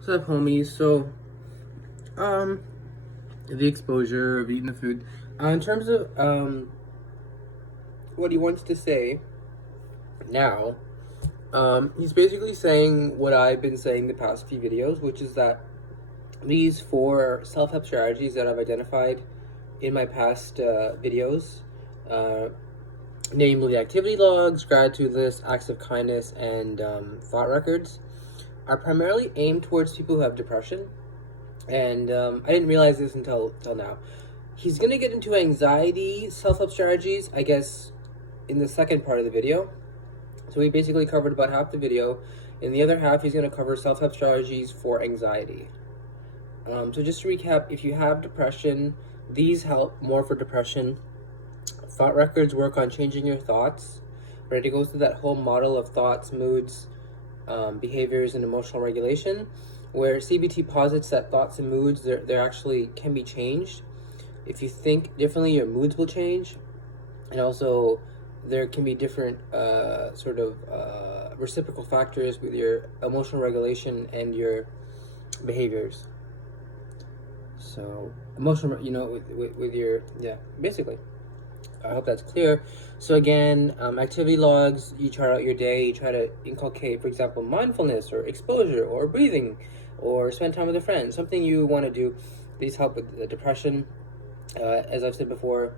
What's up, homies? So, um, the exposure of eating the food. In terms of what he wants to say now, he's basically saying what I've been saying the past few videos, which is that these four self-help strategies that I've identified in my past videos, uh, namely activity logs, gratitude lists, acts of kindness, and thought records, are primarily aimed towards people who have depression. And I didn't realize this until now. He's gonna get into anxiety self-help strategies, I guess, in the second part of the video. So we basically covered about half the video. In the other half, he's gonna cover self-help strategies for anxiety. So just to recap, if you have depression, these help more for depression. Thought records work on changing your thoughts. Right, it goes through that whole model of thoughts, moods, behaviors, and emotional regulation, where CBT posits that thoughts and moods they're actually can be changed. If you think differently, your moods will change, and also there can be different reciprocal factors with your emotional regulation and your behaviors. So emotional, with your basically. I hope that's clear. So again, activity logs, you chart out your day, you try to inculcate, for example, mindfulness or exposure or breathing or spend time with a friend, something you want to do. These help with depression. As I've said before,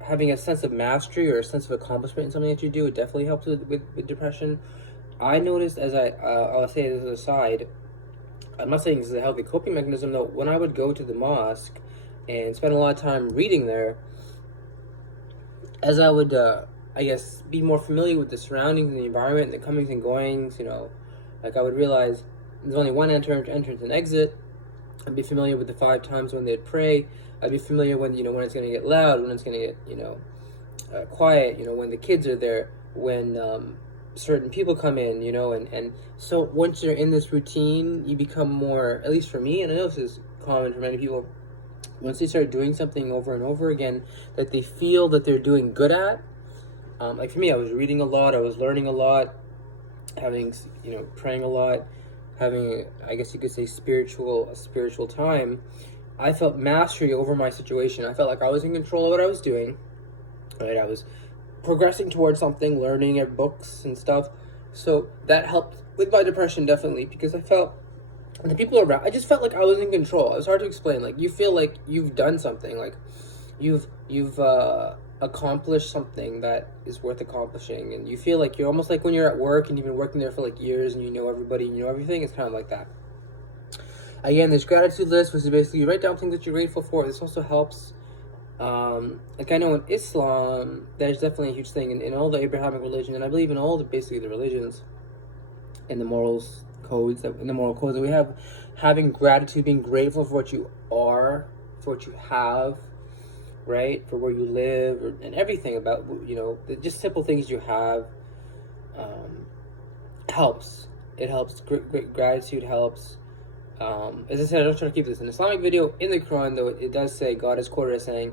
having a sense of mastery or a sense of accomplishment in something that you do, it definitely helps with depression. I noticed, I'll say this as an aside, I'm not saying this is a healthy coping mechanism though, when I would go to the mosque and spend a lot of time reading there, as I would, I guess, be more familiar with the surroundings and the environment and the comings and goings, like I would realize there's only one entrance and exit. I'd be familiar with the 5 times when they'd pray. I'd be familiar when it's going to get loud, when it's going to get, quiet, when the kids are there, when certain people come in, and so once you're in this routine, you become more, at least for me, and I know this is common for many people, once they start doing something over and over again that they feel that they're doing good at, like for me, I was reading a lot, I was learning a lot, having, praying a lot, having, I guess you could say, a spiritual time. I felt mastery over my situation. I felt like I was in control of what I was doing, right? I was progressing towards something, learning at books and stuff. So that helped with my depression, definitely, because I felt the people around, I just felt like I was in control. It was hard to explain. Like, you feel like you've done something, like you've accomplished something that is worth accomplishing, and you feel like you're almost like when you're at work and you've been working there for like years and you know everybody, you know everything. It's kind of like that. Again, this gratitude list, which is basically you write down things that you're grateful for. This also helps. Like I know in Islam, there's definitely a huge thing in all the Abrahamic religion, and I believe in all basically the religions, in the moral codes that we have, having gratitude, being grateful for what you are, for what you have, right, for where you live, and everything about just simple things you have, helps. It helps. Gratitude helps. As I said, I don't try to keep this an Islamic video. In the Quran, though, it does say, God is quoted as saying,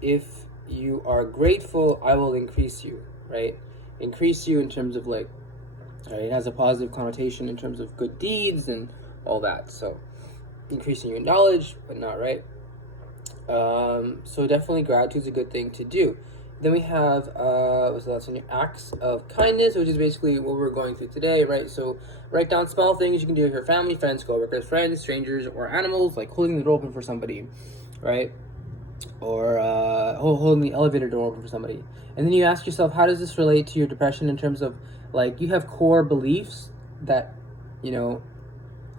if you are grateful, I will increase you, right? Increase you in terms of right, it has a positive connotation in terms of good deeds and all that. So increasing your knowledge, but not right. So definitely gratitude is a good thing to do. Then we have what's the last one? Your acts of kindness, which is basically what we're going through today, right? So write down small things you can do with your family, friends, coworkers, friends, strangers, or animals, like holding the door open for somebody, right? Or holding the elevator door open for somebody. And then you ask yourself, how does this relate to your depression in terms of, like, you have core beliefs that,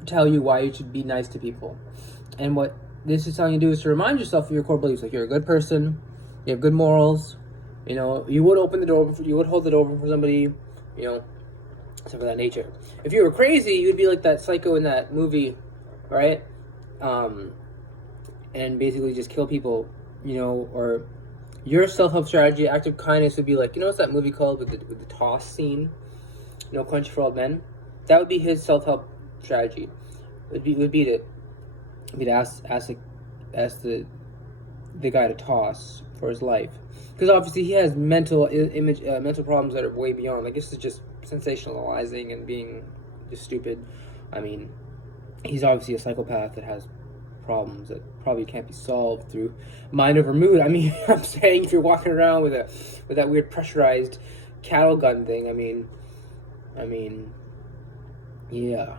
tell you why you should be nice to people. And what this is telling you to do is to remind yourself of your core beliefs. Like, you're a good person, you have good morals, you would open the door, you would hold the door open for somebody, stuff of that nature. If you were crazy, you'd be like that psycho in that movie, right? And basically just kill people, or your self-help strategy, act of kindness would be like, what's that movie called with the toss scene? Quench for Old Men? That would be his self-help strategy. Would be to ask the guy to toss for his life, because obviously he has mental problems that are way beyond. Like, this is just sensationalizing and being just stupid. I mean, he's obviously a psychopath that has problems that probably can't be solved through mind over mood. I mean, I'm saying if you're walking around with that weird pressurized cattle gun thing, I mean, yeah.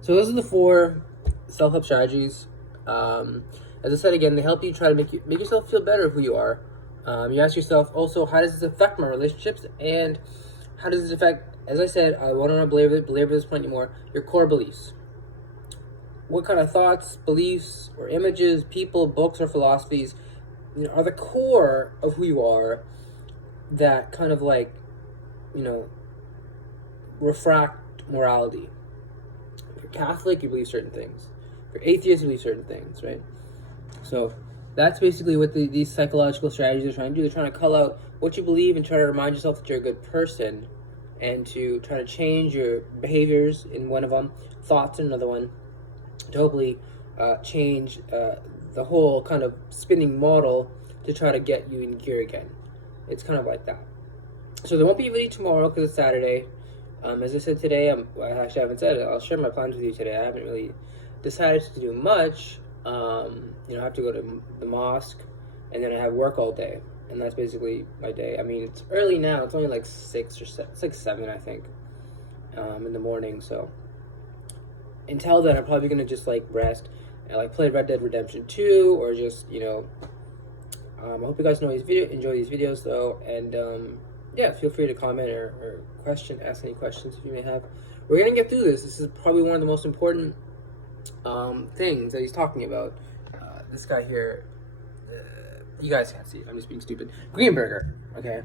So those are the 4 self-help strategies. As I said again, they help you try to make yourself feel better who you are. You ask yourself also, how does this affect my relationships, and how does this affect, as I said, I won't want to belabor this point anymore, your core beliefs. What kind of thoughts, beliefs, or images, people, books, or philosophies, you know, are the core of who you are that kind of like, you know, refract morality. If you're Catholic, you believe certain things. If you're atheist, you believe certain things, right? So that's basically what these psychological strategies are trying to do. They're trying to call out what you believe and try to remind yourself that you're a good person, and to try to change your behaviors in one of them, thoughts in another one, to hopefully change the whole kind of spinning model to try to get you in gear again. It's kind of like that. So there won't be a video tomorrow because it's Saturday. As I said today, I actually haven't said it. I'll share my plans with you today. I haven't really decided to do much. You know, I have to go to the mosque, and then I have work all day, and that's basically my day. I mean, it's early now. It's only like 6 or 7. It's like 7, I think, in the morning. So until then, I'm probably gonna just like rest and like play Red Dead Redemption 2, or just, you know. I hope you guys enjoy these videos though, and yeah, feel free to comment or ask any questions if you may have. We're gonna get through this. This is probably one of the most important things that he's talking about. This guy here, you guys can't see it. I'm just being stupid. Greenberger, okay.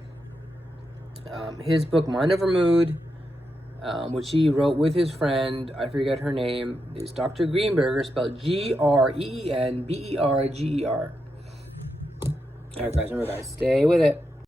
His book Mind Over Mood, which he wrote with his friend, I forget her name, is Dr. Greenberger, spelled Greenberger. All right, guys, remember, guys, stay with it.